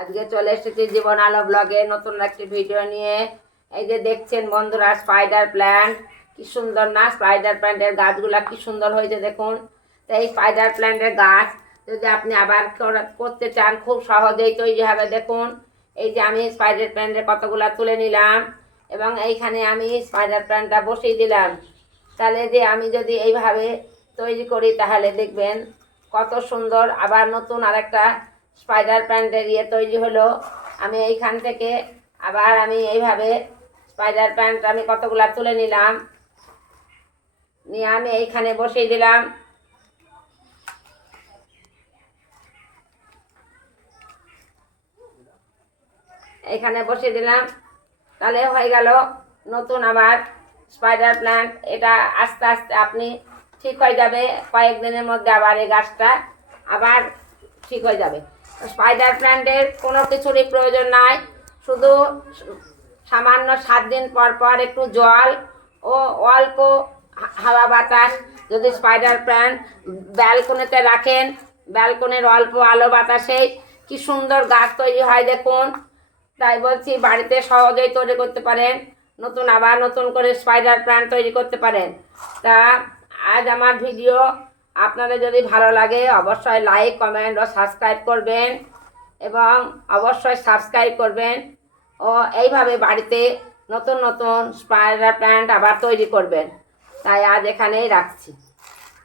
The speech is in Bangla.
আজকে চলে এসেছি জীবন আলো ব্লগে নতুন একটি ভিডিও নিয়ে। এই যে দেখছেন বন্ধুরা, স্পাইডার প্ল্যান্ট কি সুন্দর না? স্পাইডার প্ল্যান্টের গাছগুলা কি সুন্দর হয়েছে দেখুন। তো এই স্পাইডার প্ল্যান্টের গাছ যদি আপনি আবার করতে চান, খুব সহজেই তৈরি হবে। দেখুন, এই যে আমি স্পাইডার প্ল্যান্টের কতগুলা তুলে নিলাম এবং এইখানে আমি স্পাইডার প্ল্যান্টটা বসিয়ে দিলাম। তাহলে যে আমি যদি এইভাবে তৈরি করি তাহলে দেখবেন কত সুন্দর। আবার নতুন আরেকটা স্পাইডার প্ল্যান্টের তৈরি হলো। আমি এইখান থেকে আবার আমি এইভাবে স্পাইডার প্ল্যান্ট আমি কতগুলা তুলে নিলাম, নিয়ে আমি এইখানে বসিয়ে দিলাম। এইখানে বসিয়ে দিলাম, তাহলে হয়ে গেল নতুন আবার স্পাইডার প্ল্যান্ট। এটা আস্তে আস্তে আপনি ঠিক হয়ে যাবে, কয়েকদিনের মধ্যে আবার এই গাছটা আবার ঠিক হয়ে যাবে। স্পাইডার প্ল্যান্টের কোনো কিছুরই প্রয়োজন নাই, শুধু সামান্য 7 দিন পর পর একটু জল ও অল্প হাওয়া বাতাস যদি স্পাইডার প্ল্যান্ট ব্যালকনিতে রাখেন, ব্যালকনির অল্প আলো বাতাসেই কি সুন্দর গাছ তৈরি হয় দেখুন। তাই বলছি বাড়িতে সহজেই তৈরি করতে পারেন, নতুন আবার নতুন করে স্পাইডার প্ল্যান্ট তৈরি করতে পারেন। তা আজ আমার ভিডিও আপনাদের যদি ভালো লাগে অবশ্যই লাইক, কমেন্ট ও সাবস্ক্রাইব করবেন এবং অবশ্যই সাবস্ক্রাইব করবেন ও এইভাবে বাড়িতে নতুন নতুন স্পাইডার প্ল্যান্ট আবার তৈরি করবেন। তাই আজ এখানেই রাখছি।